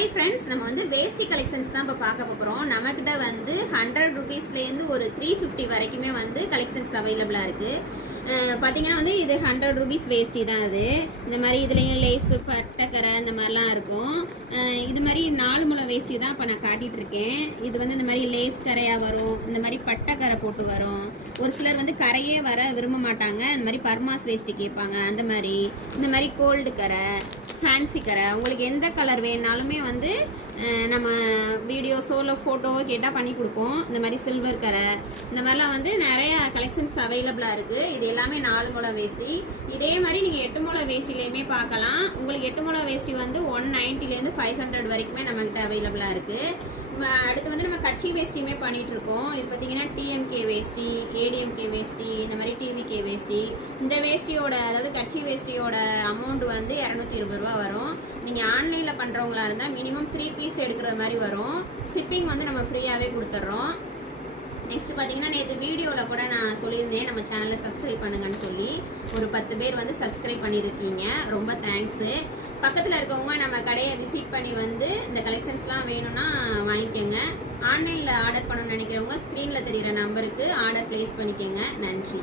Hi friends, நம்ம வந்து வேஷ்டி collections தான் இப்போ பார்க்க போகிறோம். நம்மக்கிட்ட வந்து 100 ருபீஸ்லேருந்து ஒரு 350 வரைக்குமே வந்து கலெக்ஷன்ஸ் அவைலபிளாக இருக்குது. பார்த்தீங்கன்னா வந்து இது 100 ருபீஸ் வேஷ்டி தான். அது இந்த மாதிரி இதுலேயும் லேஸு பட்டக்கரை இந்த மாதிரிலாம் இருக்கும். இது மாதிரி 4 முழம் வேஷ்டி தான் இப்போ நான் காட்டிகிட்டு இருக்கேன். இது வந்து இந்த மாதிரி லேஸ் கரையாக வரும், இந்த மாதிரி பட்டக்கரை போட்டு வரும். ஒரு சிலர் வந்து கரையே வர விரும்ப மாட்டாங்க, இந்த மாதிரி பர்மாஸ் வேஷ்டி கேட்பாங்க. அந்த மாதிரி இந்த மாதிரி கோல்டு கரை, ஃபேன்சி கரை, உங்களுக்கு எந்த கலர் வேணாலுமே வந்து நம்ம வீடியோஸோ ஃபோட்டோவோ கேட்டால் பண்ணி கொடுப்போம். இந்த மாதிரி சில்வர் கரை இந்த மாதிரிலாம் வந்து நிறையா கலெக்ஷன்ஸ் அவைலபிளாக இருக்குது. இது எல்லாமே 4 முழம் வேஷ்டி. இதே மாதிரி நீங்கள் 8 முழம் வேஷ்டிலையுமே பார்க்கலாம். உங்களுக்கு 8 முழம் வேஷ்டி வந்து 190லேருந்து 500 வரைக்குமே நம்மகிட்ட அவைலபிளாக இருக்குது. அடுத்து வந்து நம்ம கட்சி வேஷ்டியுமே பண்ணிட்டு இருக்கோம். இது பார்த்தீங்கன்னா டிஎம்கே வேஷ்டி, ஏடிஎம்கே வேஷ்டி, இந்த மாதிரி டிவிகே வேஷ்டி. இந்த வேஷ்டியோட அதாவது கட்சி வேஷ்டியோட அமௌண்ட் வந்து 220 ரூபா வரும். நீங்கள் ஆன்லைனில் பண்ணுறவங்களா இருந்தால் மினிமம் 3 பீஸ் எடுக்கிற மாதிரி வரும். ஷிப்பிங் வந்து நம்ம ஃப்ரீயாகவே கொடுத்துட்றோம். நெக்ஸ்ட் பார்த்தீங்கன்னா நேற்று வீடியோவில் கூட நான் சொல்லியிருந்தேன் நம்ம சேனலில் சப்ஸ்கிரைப் பண்ணுங்கன்னு சொல்லி. ஒரு 10 பேர் வந்து சப்ஸ்கிரைப் பண்ணியிருக்கீங்க, ரொம்ப தேங்க்ஸு. பக்கத்தில் இருக்கவங்க நம்ம கடையை விசிட் பண்ணி வந்து இந்த கலெக்ஷன்ஸ்லாம் வேணும்னா வாங்கிக்கோங்க. ஆன்லைனில் ஆர்டர் பண்ணணும்னு நினைக்கிறவங்க ஸ்க்ரீனில் தெரிகிற நம்பருக்கு ஆர்டர் ப்ளேஸ் பண்ணிக்கோங்க. நன்றி.